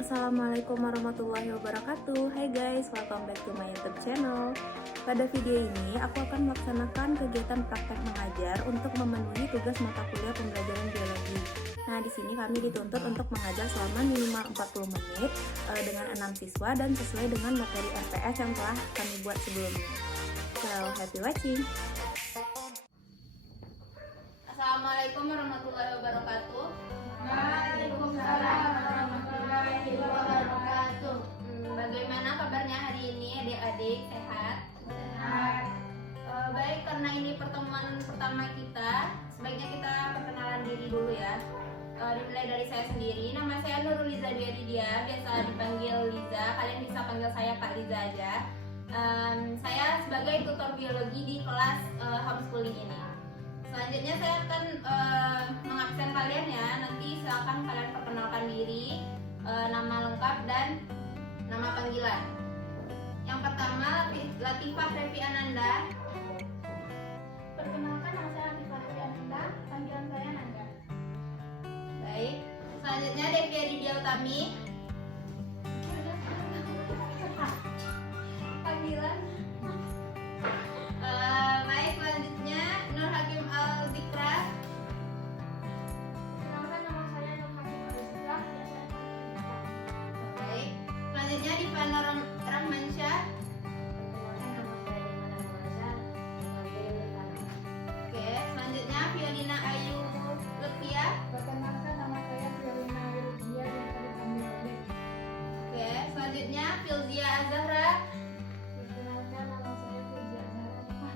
Assalamualaikum warahmatullahi wabarakatuh. Hai guys, welcome back to my YouTube channel. Pada video ini aku akan melaksanakan kegiatan praktek mengajar untuk memenuhi tugas mata kuliah pembelajaran biologi. Nah, di sini kami dituntut untuk mengajar selama minimal 40 menit dengan 6 siswa dan sesuai dengan materi RPS yang telah kami buat sebelumnya. So, happy watching. Assalamualaikum warahmatullahi wabarakatuh. Waalaikumsalam warahmatullahi wabarakatuh. Bagaimana kabarnya hari ini adik-adik? Sehat? Sehat. Baik, karena ini pertemuan pertama kita, sebaiknya kita perkenalan diri dulu ya. Dimulai dari saya sendiri. Nama saya Nurul Liza Dia, biasa dipanggil Liza. Kalian bisa panggil saya Kak Liza aja. Saya sebagai tutor biologi di kelas homeschooling ini. Selanjutnya saya akan mengabsen kalian ya. Nanti silakan kalian perkenalkan diri, nama lengkap dan nama panggilan. Yang pertama, Latifah Revi Ananda. Perkenalkan, nama saya Latifah Revi Ananda, panggilan saya Nanda. Baik. Selanjutnya Devia Ridya Utami. Panggilan. Baik, selanjutnya Nur Hakim Al-Zikra. Perkenalkan, nama saya Nur Hakim Al-Zikra. Baik. Selanjutnya Rifana Rahmansyah. Oke, selanjutnya Violina Ayu Lutfia. Perkenalkan, nama saya Fiolina Wildia yang tadi kami balik. Oke, selanjutnya Filzia Azahra. Perkenalkan, nama saya Fuzia Zahra.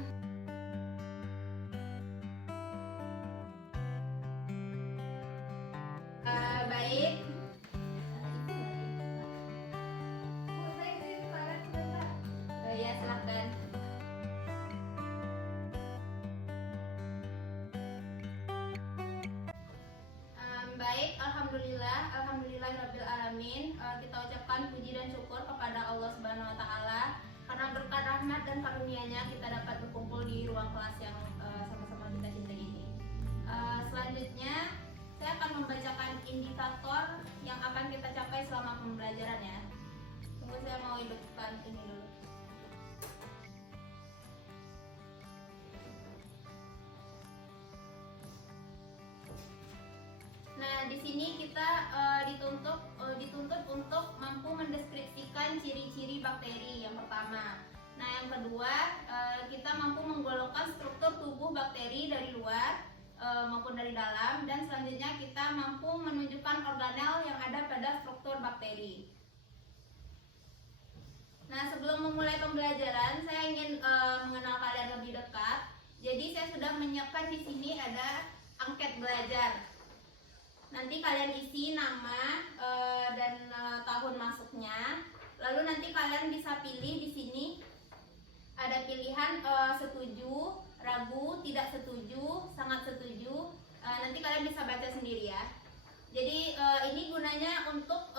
Baik. Ya, silakan. Baik, alhamdulillahirabbil alamin. Kita ucapkan puji dan syukur kepada Allah Subhanahu wa taala karena berkat rahmat dan karunia-Nya kita dapat berkumpul di ruang kelas yang sama-sama kita cintai ini. Selanjutnya saya akan membacakan indikator yang akan kita capai selama pembelajaran ya. Tunggu, saya mau hidupkan ini dulu. Nah, di sini kita dituntut untuk mampu mendeskripsikan ciri-ciri bakteri yang pertama. Nah, yang kedua, kita mampu menggolongkan struktur tubuh bakteri dari luar maupun dari dalam, dan selanjutnya kita mampu menunjukkan organel yang ada pada struktur bakteri. Nah, sebelum memulai pembelajaran, saya ingin mengenal kalian lebih dekat. Jadi, saya sudah menyiapkan di sini ada angket belajar. Nanti kalian isi nama dan tahun masuknya. Lalu nanti kalian bisa pilih di sini. Ada pilihan setuju, ragu, tidak setuju, sangat setuju. Nanti kalian bisa baca sendiri ya. Jadi ini gunanya untuk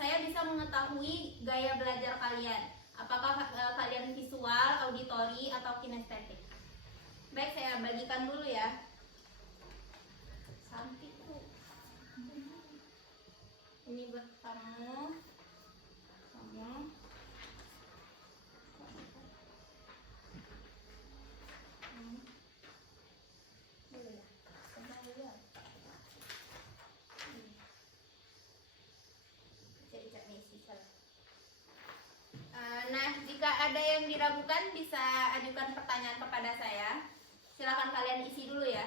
saya bisa mengetahui gaya belajar kalian. Apakah kalian visual, auditori, atau kinestetik. Baik, saya bagikan dulu ya. Cantik tuh. Ini buat kamu. Nah, jika ada yang diragukan bisa ajukan pertanyaan kepada saya. Silakan kalian isi dulu ya.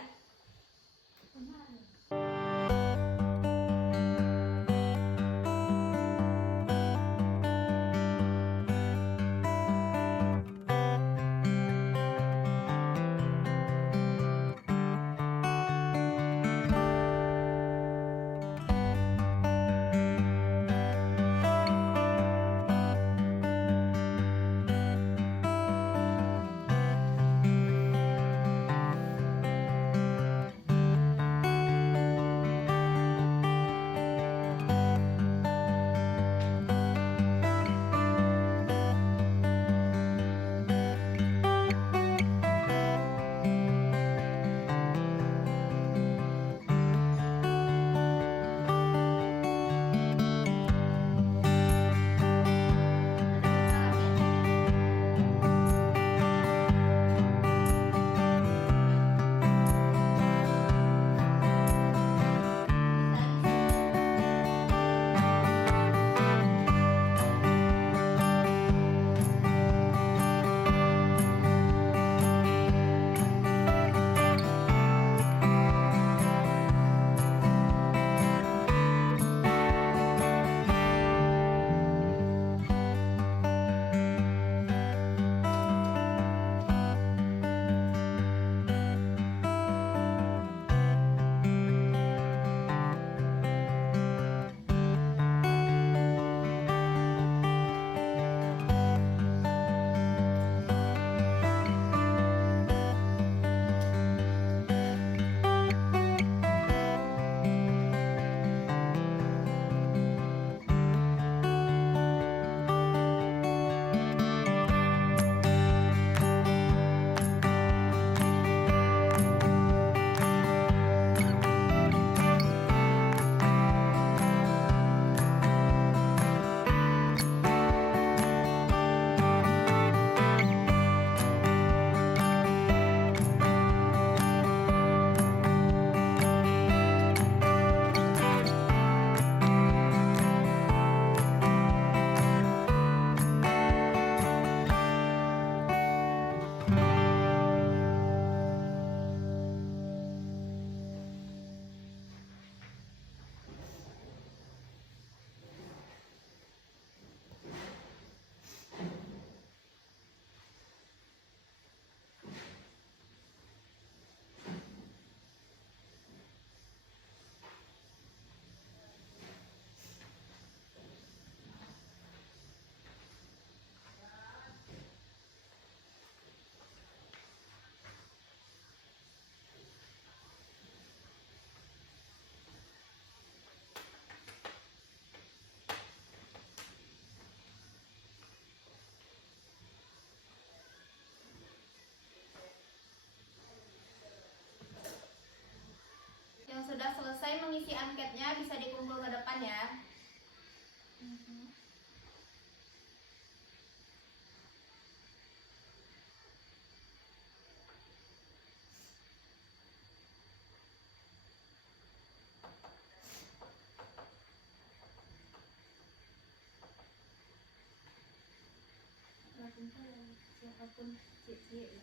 akun saya, share akun cie ya.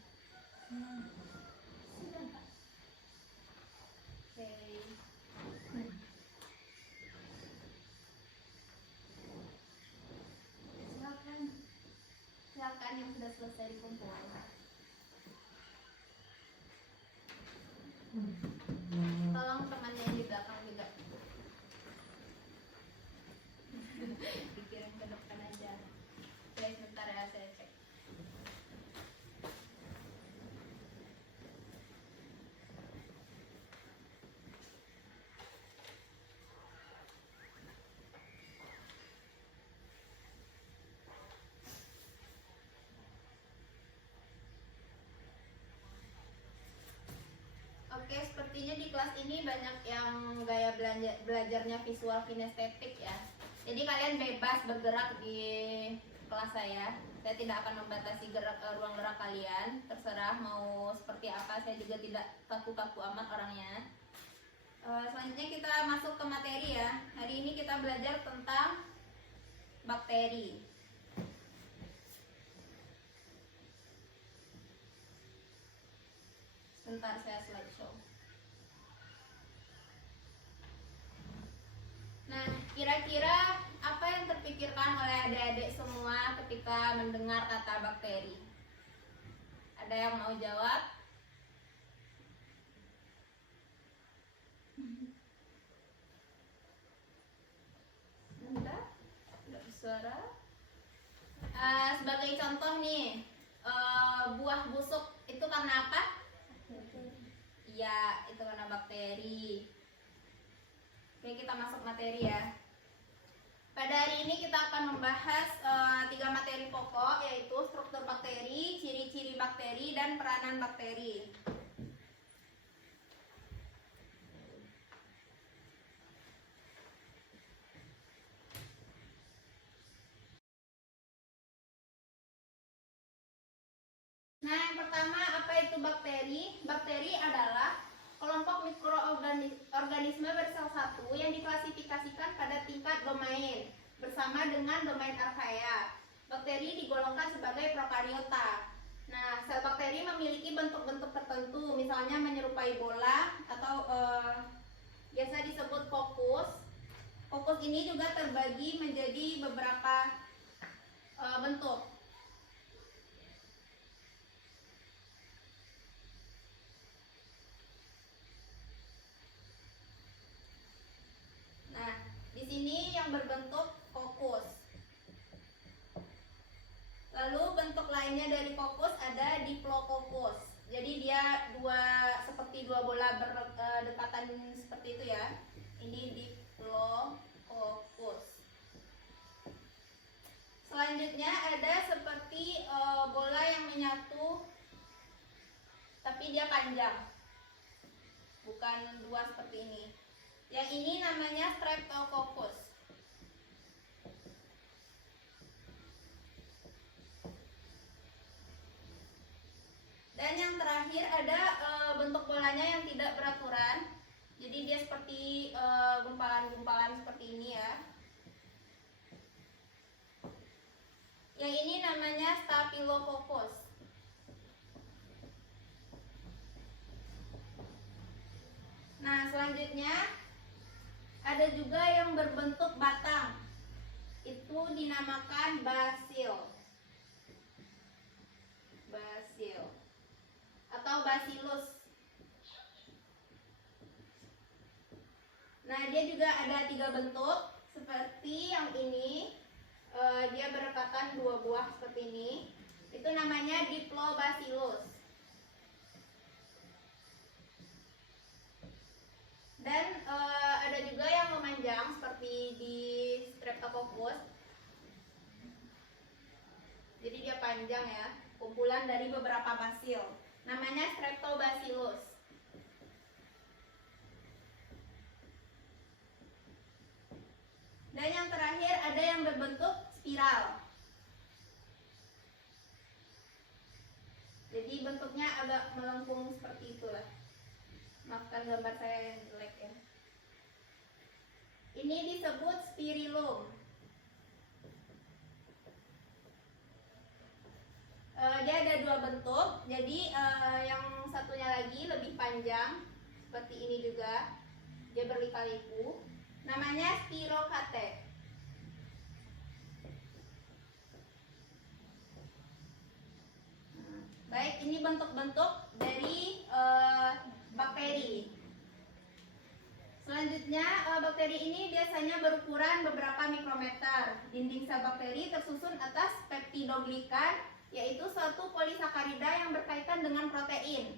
Oke. Silakan, silakan yang sudah selesai dikumpul. Tolong temannya yang di belakang juga dikirim ke depan aja. Oke, sebentar ya saya cek. Oke, sepertinya di kelas ini banyak yang gaya belajarnya visual kinestetik ya. Jadi kalian bebas bergerak di kelas saya. Saya tidak akan membatasi ruang gerak kalian. Terserah mau seperti apa. Saya juga tidak kaku-kaku amat orangnya. Selanjutnya kita masuk ke materi ya. Hari ini kita belajar tentang bakteri. Sebentar saya slideshow. Nah, kira-kira apa yang terpikirkan oleh adik-adik semua ketika mendengar kata bakteri? Ada yang mau jawab? Enggak bersuara. Sebagai contoh nih, buah busuk itu karena apa? Iya, itu karena bakteri. Oke, kita masuk materi ya. Pada hari ini kita akan membahas 3 materi pokok, yaitu struktur bakteri, ciri-ciri bakteri, dan peranan bakteri. Nah, yang pertama, apa itu bakteri? Bakteri adalah kelompok mikroorganisme bersel satu yang diklasifikasikan pada tingkat domain bersama dengan domain archaea. Bakteri digolongkan sebagai prokariota. Nah, sel bakteri memiliki bentuk-bentuk tertentu, misalnya menyerupai bola atau biasa disebut kokus. Kokus ini juga terbagi menjadi beberapa bentuk. Nah, di sini yang berbentuk kokus. Lalu bentuk lainnya dari kokus ada diplococcus. Jadi dia seperti dua bola berdekatan seperti itu ya. Ini diplococcus. Selanjutnya ada seperti bola yang menyatu, tapi dia panjang, bukan dua seperti ini. Yang ini namanya Streptococcus. Dan yang terakhir ada bentuk bolanya yang tidak beraturan. Jadi dia seperti gumpalan-gumpalan seperti ini ya. Yang ini namanya Staphylococcus. Nah, selanjutnya ada juga yang berbentuk batang. Itu dinamakan basil. Basil atau bacillus. Nah, dia juga ada 3 bentuk. Seperti yang ini, dia berdekatan 2 buah seperti ini. Itu namanya diplobacillus. Dan ada juga yang memanjang seperti di Streptococcus. Jadi dia panjang ya, kumpulan dari beberapa basil. Namanya Streptobacillus. Dan yang terakhir ada yang berbentuk spiral. Jadi bentuknya agak melengkung seperti itulah. Maafkan gambar saya yang jelek ya. Ini disebut spirillum. Dia ada dua bentuk. Jadi yang satunya lagi lebih panjang, seperti ini juga. Dia berliku-liku. Namanya Spirocate. Baik, ini bentuk-bentuk dari bakteri. Selanjutnya, bakteri ini biasanya berukuran beberapa mikrometer. Dinding sel bakteri tersusun atas peptidoglikan, yaitu suatu polisakarida yang berkaitan dengan protein.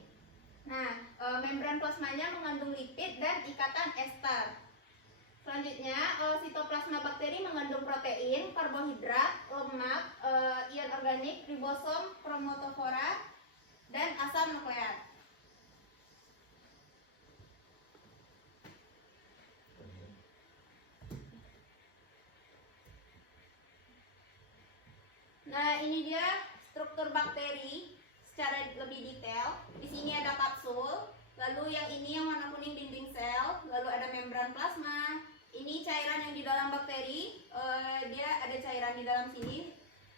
Nah, membran plasmanya mengandung lipid dan ikatan ester. Selanjutnya, sitoplasma bakteri mengandung protein, karbohidrat, lemak, ion organik, ribosom, kromatofora, dan asam nukleat. Nah, ini dia struktur bakteri secara lebih detail. Di sini ada kapsul, lalu yang ini yang warna kuning dinding sel, lalu ada membran plasma. Ini cairan yang di dalam bakteri, dia ada cairan di dalam sini,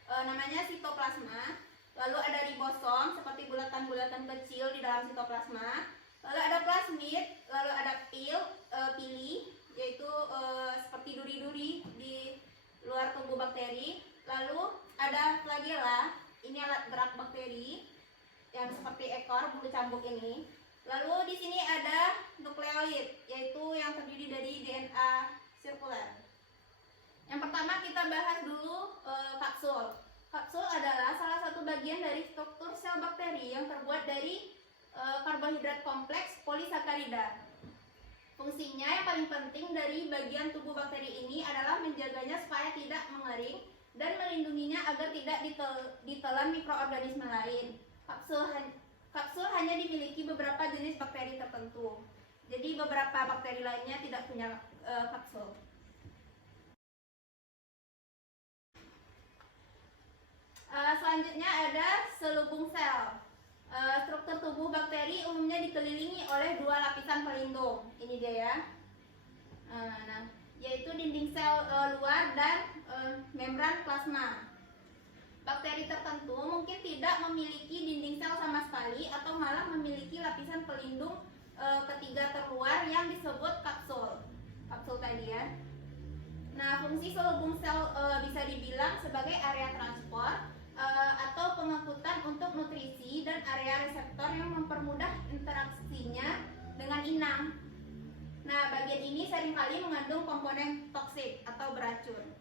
namanya sitoplasma. Lalu ada ribosom seperti bulatan-bulatan kecil di dalam sitoplasma. Lalu ada plasmid, lalu ada pili, yaitu seperti duri-duri di luar tubuh bakteri. Lalu ada flagella, ini alat gerak bakteri yang seperti ekor bulu cambuk ini. Lalu di sini ada nukleoid, yaitu yang terdiri dari DNA sirkuler. Yang pertama kita bahas dulu kapsul. Kapsul adalah salah satu bagian dari struktur sel bakteri yang terbuat dari karbohidrat kompleks polisakarida. Fungsinya yang paling penting dari bagian tubuh bakteri ini adalah menjaganya supaya tidak mengering dan melindunginya agar tidak ditelan mikroorganisme lain. Kapsul hanya dimiliki beberapa jenis bakteri tertentu. Jadi beberapa bakteri lainnya tidak punya kapsul. Selanjutnya ada selubung sel. Struktur tubuh bakteri umumnya dikelilingi oleh dua lapisan pelindung. Ini dia ya. Yaitu dinding sel luar dan membran plasma. Bakteri tertentu mungkin tidak memiliki dinding sel sama sekali atau malah memiliki lapisan pelindung ketiga terluar yang disebut kapsul. Kapsul tadi ya. Nah, fungsi selubung sel bisa dibilang sebagai area transport atau pengangkutan untuk nutrisi dan area reseptor yang mempermudah interaksinya dengan inang. Nah, bagian ini seringkali mengandung komponen toksik atau beracun.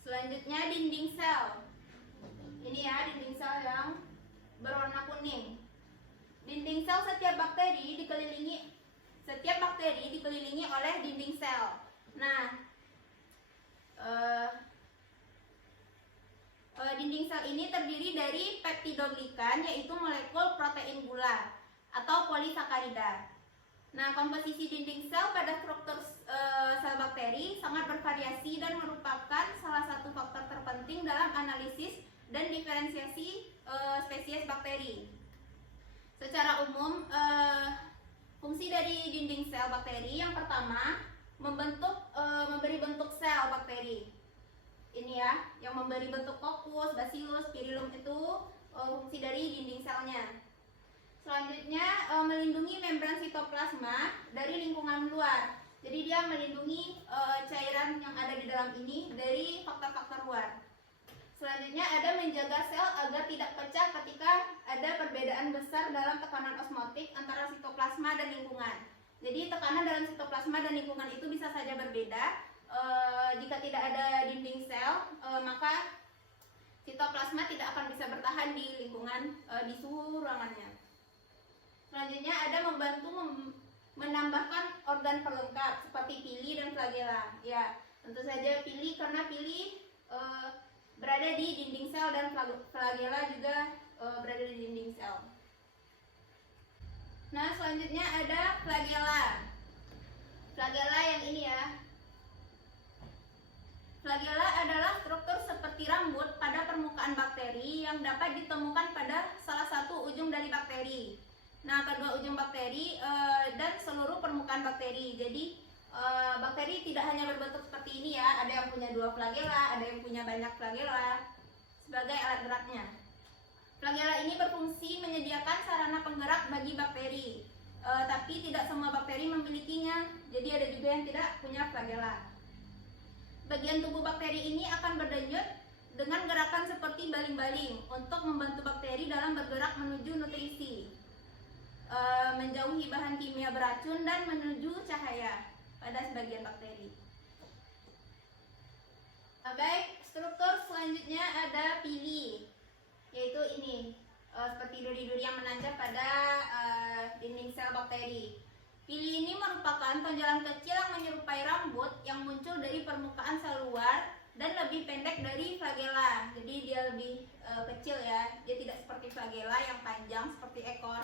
Selanjutnya dinding sel. Ini ya dinding sel yang berwarna kuning. Dinding sel setiap bakteri dikelilingi oleh dinding sel. Nah, dinding sel ini terdiri dari peptidoglikan, yaitu molekul protein gula atau polisakarida. Nah, komposisi dinding sel pada struktur sel bakteri sangat bervariasi dan merupakan salah satu faktor terpenting dalam analisis dan diferensiasi spesies bakteri. Secara umum, fungsi dari dinding sel bakteri yang pertama memberi bentuk sel bakteri. Ini ya, yang memberi bentuk coccus, bacillus, spirillum itu fungsi dari dinding selnya. Selanjutnya melindungi membran sitoplasma dari lingkungan luar. Jadi dia melindungi cairan yang ada di dalam ini dari faktor-faktor luar. Selanjutnya ada menjaga sel agar tidak pecah ketika ada perbedaan besar dalam tekanan osmotik antara sitoplasma dan lingkungan. Jadi tekanan dalam sitoplasma dan lingkungan itu bisa saja berbeda. Jika tidak ada dinding sel, maka sitoplasma tidak akan bisa bertahan di lingkungan di suhu ruangannya. Selanjutnya ada membantu menambahkan organ pelengkap seperti pili dan flagella. Ya, tentu saja pili karena pili berada di dinding sel dan flagella juga berada di dinding sel. Nah, selanjutnya ada flagella. Flagella yang ini ya. Flagella adalah struktur seperti rambut pada permukaan bakteri yang dapat ditemukan pada salah satu ujung dari bakteri. Nah, kedua ujung bakteri dan seluruh permukaan bakteri. Jadi bakteri tidak hanya berbentuk seperti ini ya. Ada yang punya dua flagella, ada yang punya banyak flagella. sebagai alat geraknya. Flagella ini berfungsi menyediakan sarana penggerak bagi bakteri, tapi tidak semua bakteri memilikinya, jadi ada juga yang tidak punya flagella. Bagian tubuh bakteri ini akan berdenyut dengan gerakan seperti baling-baling untuk membantu bakteri dalam bergerak menuju nutrisi, menjauhi bahan kimia beracun, dan menuju cahaya pada sebagian bakteri. Baik, struktur selanjutnya ada pili, yaitu ini, seperti duri-duri yang menancap pada dinding sel bakteri. Pili ini merupakan tonjolan kecil yang menyerupai rambut yang muncul dari permukaan sel luar dan lebih pendek dari flagella. Jadi dia lebih kecil ya, dia tidak seperti flagella yang panjang seperti ekor.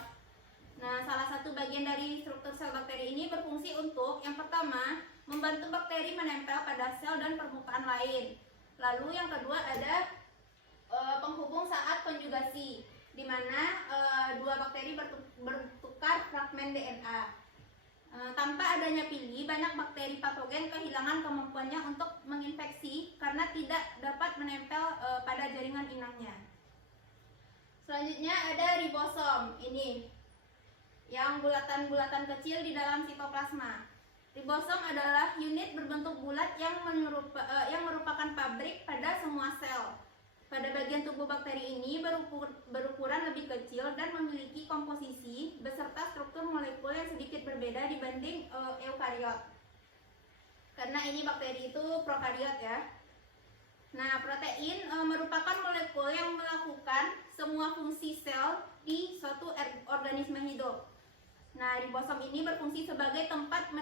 Nah, salah satu bagian dari struktur sel bakteri ini berfungsi untuk yang pertama, membantu bakteri menempel pada sel dan permukaan lain. Lalu yang kedua ada penghubung saat konjugasi, di mana dua bakteri bertukar fragmen DNA. Tanpa adanya pili, banyak bakteri patogen kehilangan kemampuannya untuk menginfeksi karena tidak dapat menempel pada jaringan inangnya. Selanjutnya ada ribosom, ini yang bulatan-bulatan kecil di dalam sitoplasma. Ribosom adalah unit berbentuk bulat yang merupakan pabrik pada semua sel. Pada bagian tubuh bakteri ini berukuran lebih kecil dan memiliki komposisi beserta struktur molekul yang sedikit berbeda dibanding eukariot. Karena ini bakteri itu prokariot ya. Nah, protein merupakan molekul yang melakukan semua fungsi sel di suatu organisme hidup. Nah, ribosom ini berfungsi sebagai tempat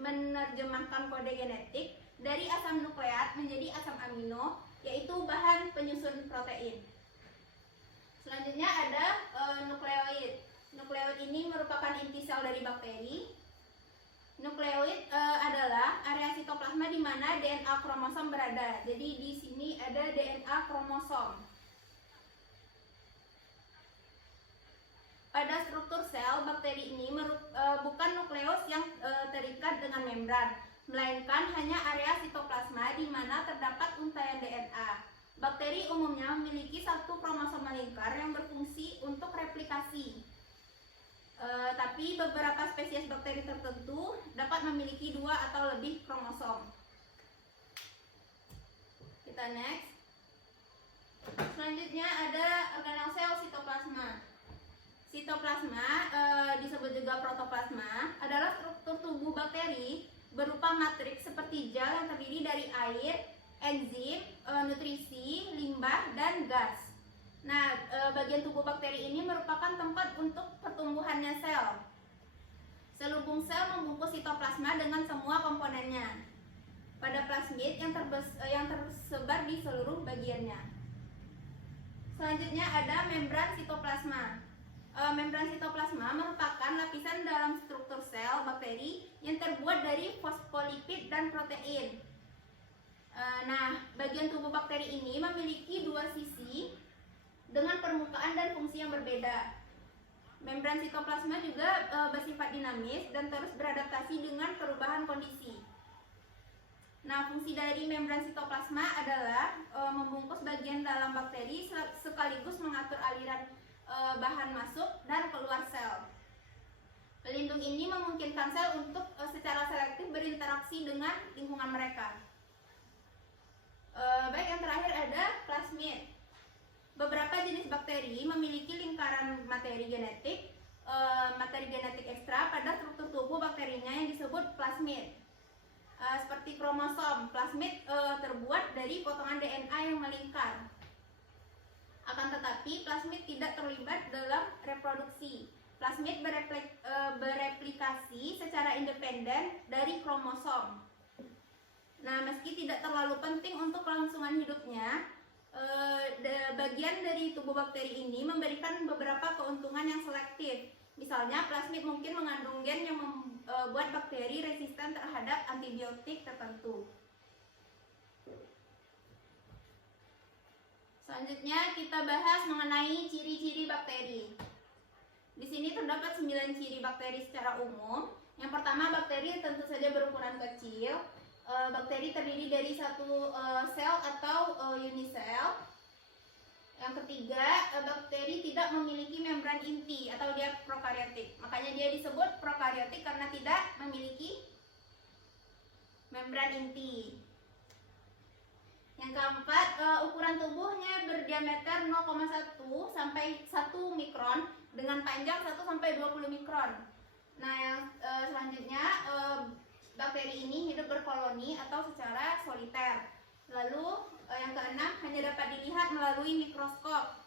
menerjemahkan kode genetik dari asam nukleat menjadi asam amino, yaitu bahan penyusun protein. Selanjutnya ada nukleoid. Nukleoid ini merupakan inti sel dari bakteri. Nukleoid adalah area sitoplasma di mana DNA kromosom berada. Jadi di sini ada DNA kromosom. Pada struktur sel, bakteri ini bukan nukleus yang terikat dengan membran, melainkan hanya area sitoplasma di mana terdapat untaian DNA. Bakteri umumnya memiliki satu kromosom melingkar yang berfungsi untuk replikasi. Tapi beberapa spesies bakteri tertentu dapat memiliki 2 atau lebih kromosom. Kita next. Selanjutnya ada organel sitoplasma. Sitoplasma, disebut juga protoplasma, adalah struktur tubuh bakteri berupa matriks seperti gel yang terdiri dari air, enzim, nutrisi, limbah, dan gas. Nah, bagian tubuh bakteri ini merupakan tempat untuk pertumbuhannya sel. Selubung sel membungkus sitoplasma dengan semua komponennya pada plasmid yang tersebar di seluruh bagiannya. Selanjutnya ada membran sitoplasma. Membran sitoplasma merupakan lapisan dalam struktur sel bakteri yang terbuat dari fosfolipid dan protein. Nah, bagian tubuh bakteri ini memiliki 2 sisi dengan permukaan dan fungsi yang berbeda. Membran sitoplasma juga bersifat dinamis dan terus beradaptasi dengan perubahan kondisi. Nah, fungsi dari membran sitoplasma adalah membungkus bagian dalam bakteri sekaligus mengatur aliran bahan masuk dan keluar sel. Pelindung ini memungkinkan sel untuk secara selektif berinteraksi dengan lingkungan mereka. Baik, yang terakhir ada plasmid. Beberapa jenis bakteri memiliki lingkaran materi genetik ekstra pada struktur tubuh bakterinya yang disebut plasmid. Seperti kromosom, plasmid terbuat dari potongan DNA yang melingkar. Akan tetapi, plasmid tidak terlibat dalam reproduksi. Plasmid bereplikasi secara independen dari kromosom. Nah, meski tidak terlalu penting untuk kelangsungan hidupnya, bagian dari tubuh bakteri ini memberikan beberapa keuntungan yang selektif. Misalnya, plasmid mungkin mengandung gen yang membuat bakteri resisten terhadap antibiotik tertentu. Selanjutnya kita bahas mengenai ciri-ciri bakteri. Di sini terdapat 9 ciri bakteri secara umum. Yang pertama, bakteri tentu saja berukuran kecil. Bakteri terdiri dari satu sel atau unisel. Yang ketiga, bakteri tidak memiliki membran inti atau dia prokariotik. Makanya dia disebut prokariotik karena tidak memiliki membran inti. Yang keempat, ukuran tubuhnya berdiameter 0,1 sampai 1 mikron dengan panjang 1 sampai 20 mikron. Nah, yang selanjutnya, bakteri ini hidup berkoloni atau secara soliter. Lalu yang keenam, hanya dapat dilihat melalui mikroskop.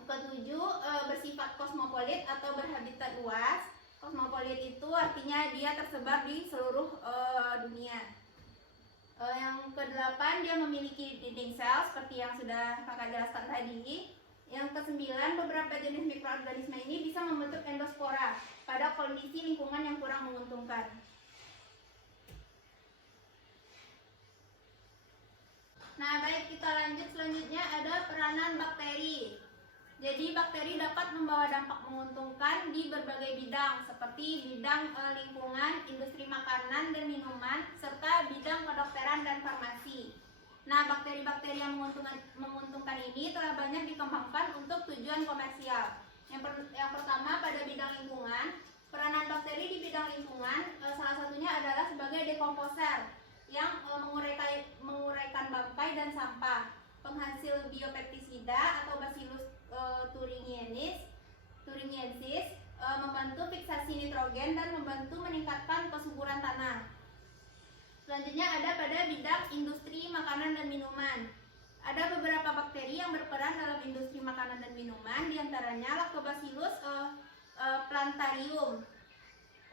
Yang ketujuh, bersifat kosmopolit atau berhabitat luas. Kosmopolit itu artinya dia tersebar di seluruh dunia. Yang kedelapan, dia memiliki dinding sel seperti yang sudah kakak jelaskan tadi. Yang kesembilan, beberapa jenis mikroorganisme ini bisa membentuk endospora pada kondisi lingkungan yang kurang menguntungkan. Nah, baik, kita lanjut. Selanjutnya ada peranan bakteri. Jadi bakteri dapat membawa dampak menguntungkan di berbagai bidang seperti bidang lingkungan, industri makanan dan minuman, serta bidang kedokteran dan farmasi. Nah, bakteri-bakteri yang menguntungkan ini telah banyak dikembangkan untuk tujuan komersial. Yang pertama, pada bidang lingkungan, peranan bakteri di bidang lingkungan salah satunya adalah sebagai dekomposer yang menguraikan bangkai dan sampah, penghasil biopestisida atau Bacillus thuringiensis, membantu fiksasi nitrogen dan membantu meningkatkan kesuburan tanah. Selanjutnya ada pada bidang industri makanan dan minuman. Ada beberapa bakteri yang berperan dalam industri makanan dan minuman, diantaranya Lactobacillus plantarum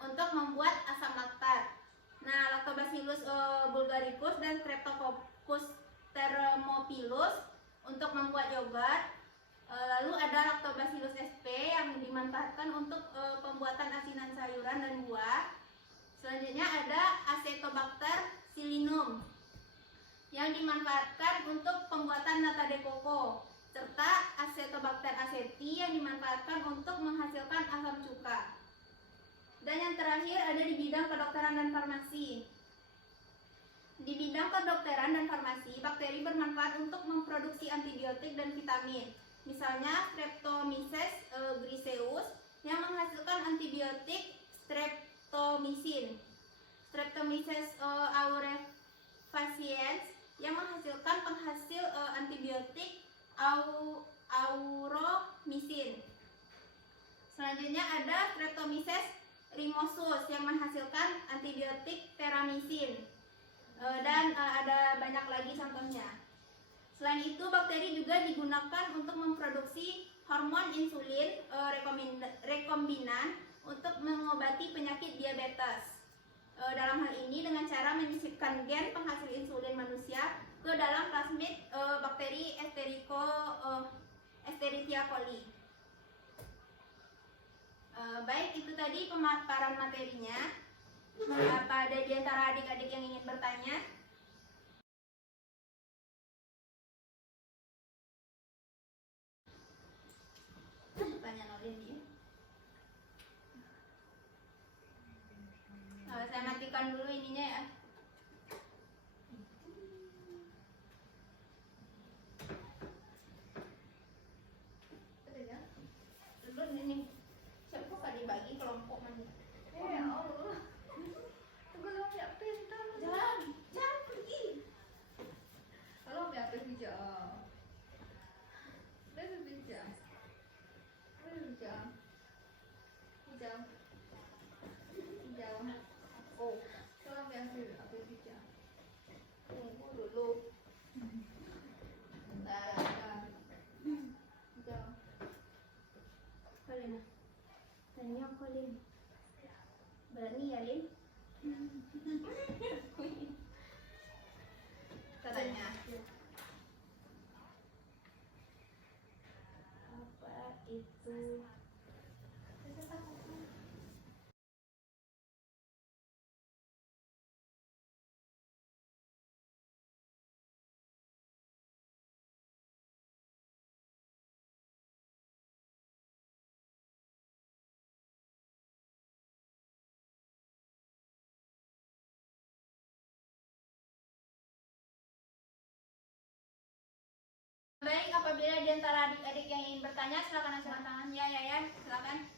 untuk membuat asam laktat. Nah, Lactobacillus bulgaricus dan Streptococcus thermophilus untuk membuat yogurt. Lalu ada Lactobacillus sp yang dimanfaatkan untuk pembuatan asinan sayuran dan buah. Selanjutnya ada Acetobacter psillinum yang dimanfaatkan untuk pembuatan nata de coco, serta Acetobacter aceti yang dimanfaatkan untuk menghasilkan asam cuka. Dan yang terakhir ada di bidang kedokteran dan farmasi. Di bidang kedokteran dan farmasi, bakteri bermanfaat untuk memproduksi antibiotik dan vitamin. Misalnya Streptomyces griseus yang menghasilkan antibiotik streptomycin, Streptomyces aurefaciens yang menghasilkan penghasil antibiotik auromycin. Selanjutnya ada Streptomyces rimosus yang menghasilkan antibiotik teramycin. Dan ada banyak lagi contohnya. Selain itu, bakteri juga digunakan untuk memproduksi hormon insulin rekombinan untuk mengobati penyakit diabetes. Dalam hal ini dengan cara menyisipkan gen penghasil insulin manusia ke dalam plasmid bakteri Escherichia coli. Baik, itu tadi pemaparan materinya. Apa ada di antara adik-adik yang ingin bertanya? Tanya Nolin ya. Saya matikan dulu ininya ya. Dulu ini. Siapa kok dibagi kelompok mana? Ya Allah. Tunggu dong, ya pintar. Jangan Baik, apabila di antara adik-adik yang ingin bertanya, silakan angkat tangan. Ya, silakan.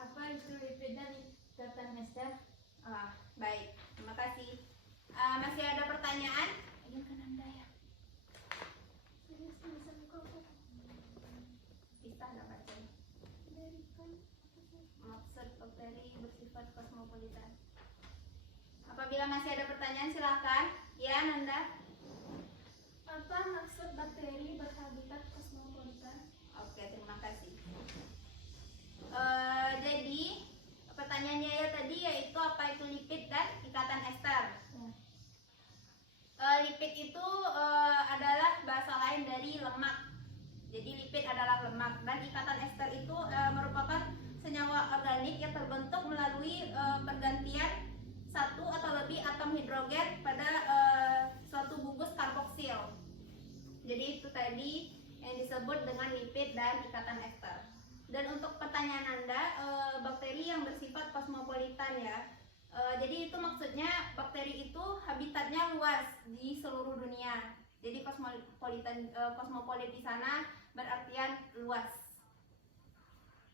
Apa itu lipid dan ikatan ester? Baik, terima kasih. Masih ada pertanyaan? Ajukan Anda ya. Bisa nggak baca? Maksud bakteri bersifat kosmopolitan. Apabila masih ada pertanyaan, silakan. Ya, Nanda. Apa maksud bakteri berhabitat kosmopolitan? Oke, terima kasih. Jadi pertanyaannya ya tadi yaitu apa itu lipid dan ikatan ester. Lipid itu adalah bahasa lain dari lemak. Jadi lipid adalah lemak dan ikatan ester itu merupakan senyawa organik yang terbentuk melalui pergantian satu atau lebih atom hidrogen pada suatu gugus karboksil. Jadi itu tadi yang disebut dengan lipid dan ikatan ester. Dan untuk pertanyaan Anda, bakteri yang bersifat kosmopolitan ya. Jadi itu maksudnya bakteri itu habitatnya luas di seluruh dunia. Jadi kosmopolit di sana berartian luas.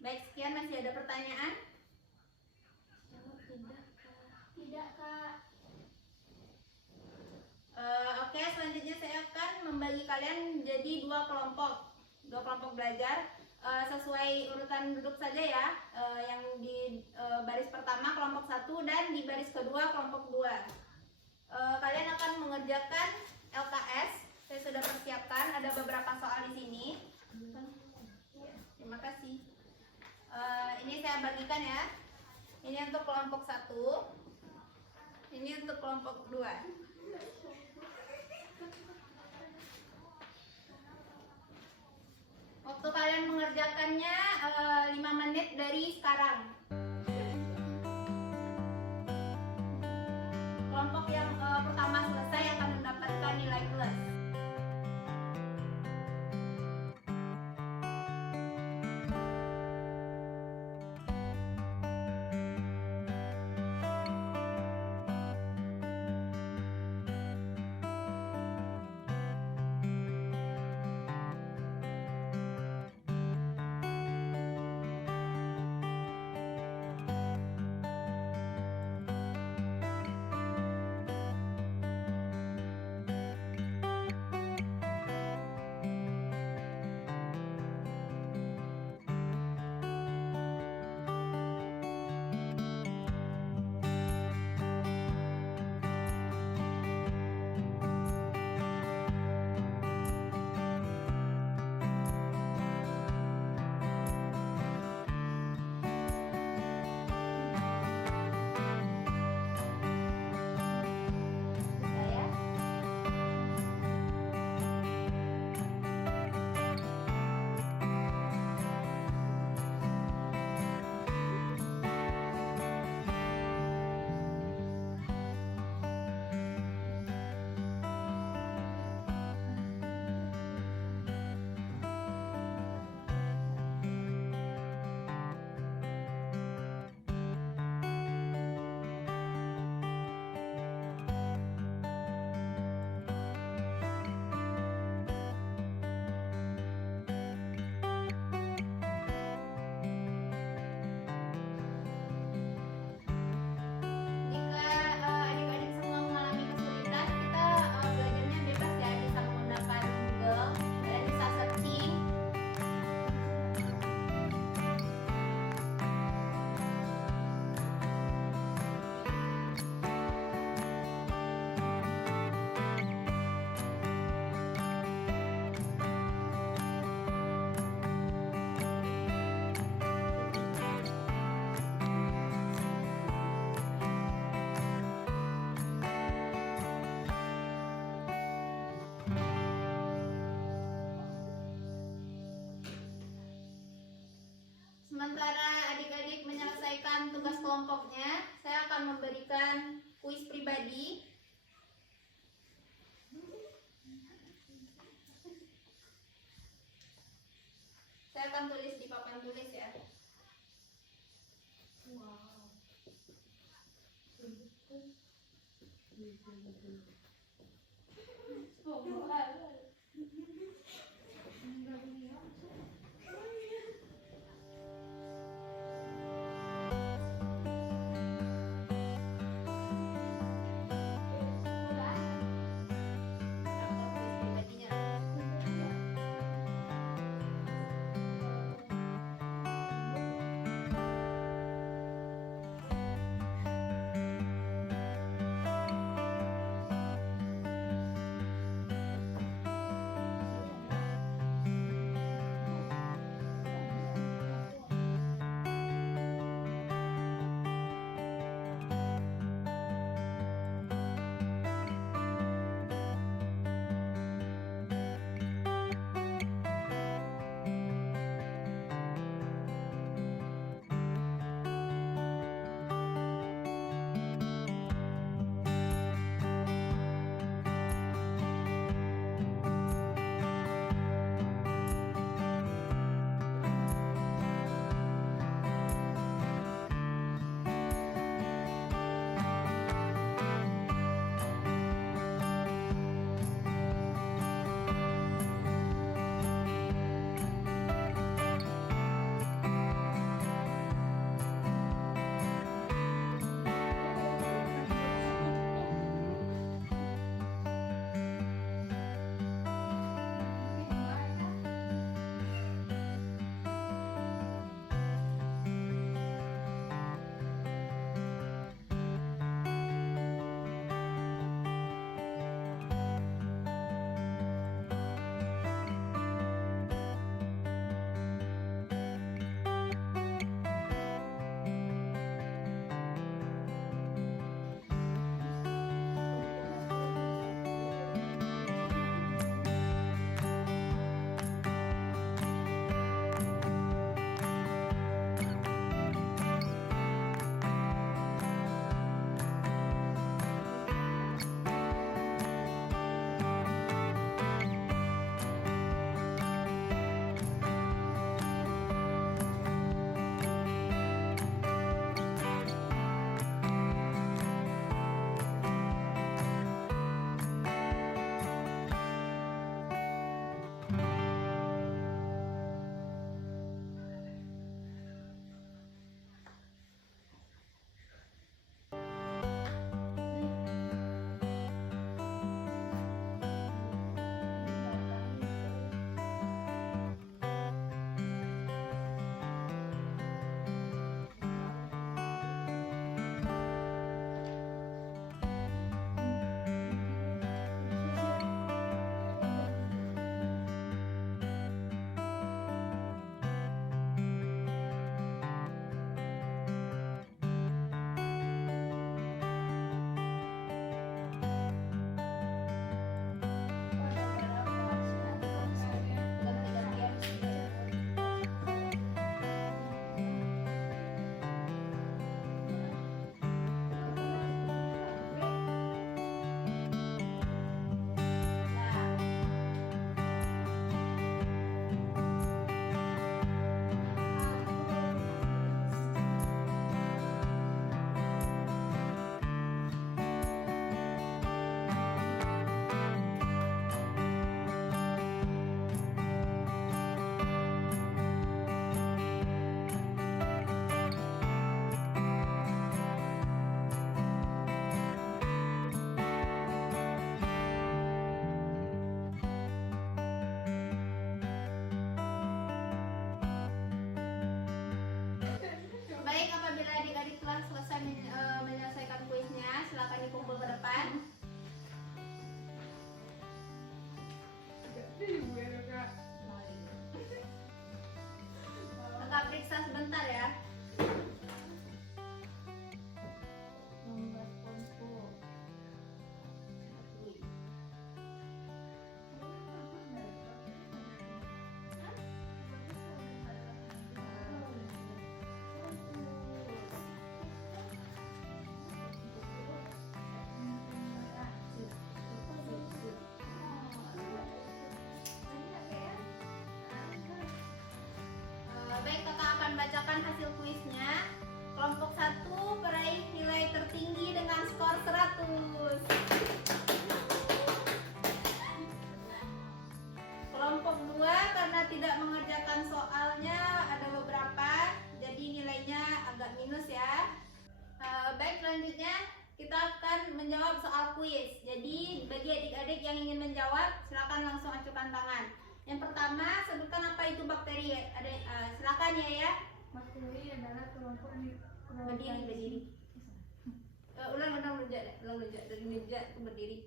Baik, sekian. Masih ada pertanyaan? Tidak, Kak. Oke, selanjutnya saya akan membagi kalian menjadi dua kelompok belajar. Sesuai urutan duduk saja ya. Yang di baris pertama kelompok 1 dan di baris kedua kelompok 2. Kalian akan mengerjakan LKS. Saya sudah persiapkan, ada beberapa soal di sini. Terima kasih. Ini saya bagikan ya. Ini untuk kelompok 1. Ini untuk kelompok 2. Waktu kalian mengerjakannya 5 menit dari sekarang. Kelompok yang pertama selesai akan mendapatkan nilai plus. Sementara adik-adik menyelesaikan tugas kelompoknya, saya akan memberikan kuis pribadi. Saya akan tulis di papan tulis ya. bagi adik-adik yang ingin menjawab, silakan langsung acukan tangan. Yang pertama, sebutkan apa itu bakteri. Silakan ya. Bakteri adalah kelompok Berdiri. Ulang dari meja ke berdiri.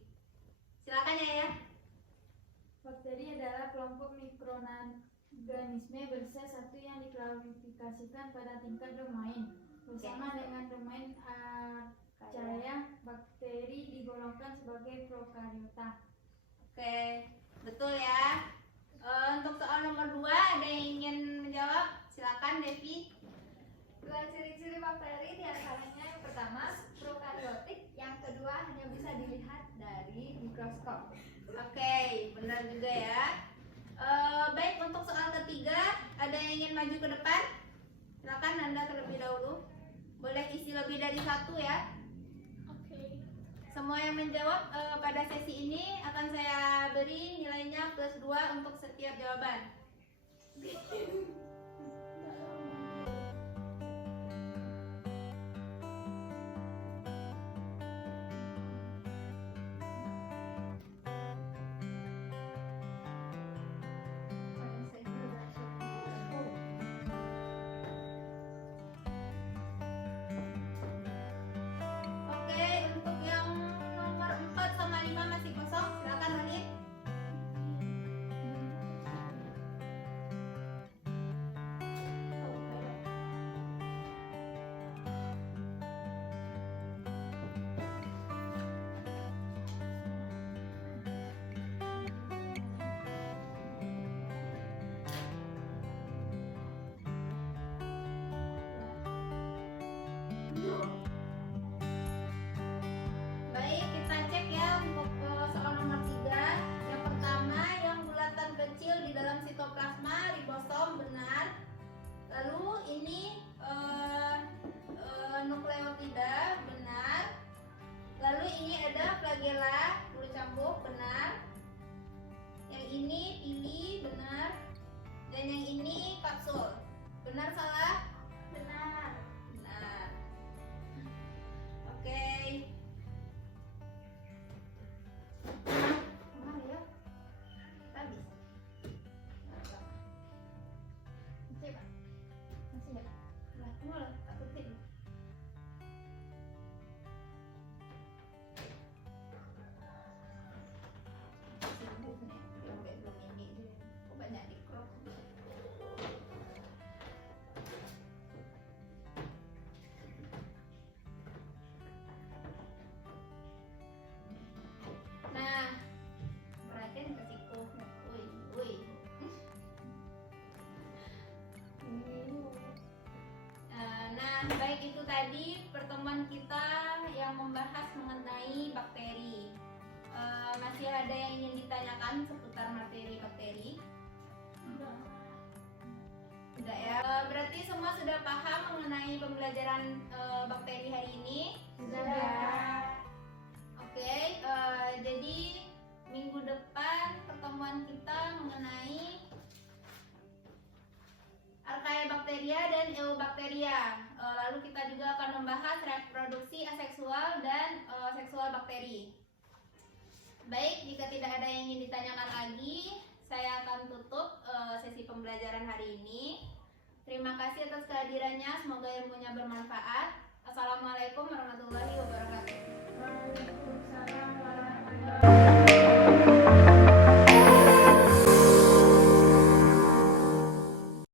Silakan ya. Bakteri adalah kelompok mikroorganisme bersel satu yang diklasifikasikan pada tingkat domain. Bersama dengan domain archaea, bakteri digolongkan sebagai prokariota. Oke, betul ya. Untuk soal nomor 2 ada yang ingin menjawab? Silakan Devi. Ciri-ciri bakteri diantaranya yang pertama prokariotik, yang kedua hanya bisa dilihat dari mikroskop. Oke, benar juga ya. Baik, untuk soal ketiga ada yang ingin maju ke depan? Silakan Anda terlebih dahulu. Boleh isi lebih dari satu ya. Oke. Semua yang menjawab pada sesi ini akan saya beri nilainya +2 untuk setiap jawaban. Oke, untuk yang nomor 4 sama 5 masih kosong. Silakan Halid. Baik, kita cek ya untuk soal nomor 3. Yang pertama, yang bulatan kecil di dalam sitoplasma ribosom benar. Lalu ini nukleotida benar. Lalu ini ada flagella kulit cambuk benar. Yang ini pili benar. Dan yang ini kapsul. Benar salah? Benar. Benar. Oke. Kemana ya? Habis. Masih, Pak? Masih ya? Lah, mulai tak ketik. Sibuk nih, belum ini. Kok banyak di crop. Nah, perhatiin ke siku. Wih. Nah, baik itu tadi pertemuan kita yang membahas mengenai bakteri. Masih ada yang ingin ditanyakan seputar materi bakteri? Tidak ya. Berarti semua sudah paham mengenai pembelajaran bakteri hari ini? Sudah. Oke, jadi minggu depan pertemuan kita mengenai Archaebacteria dan Eubacteria. Lalu kita juga akan membahas reproduksi aseksual dan seksual bakteri. Baik, jika tidak ada yang ingin ditanyakan lagi, saya akan tutup sesi pembelajaran hari ini. Terima kasih atas kehadirannya, semoga ilmunya bermanfaat. Assalamualaikum warahmatullahi wabarakatuh. Waalaikumsalam warahmatullahi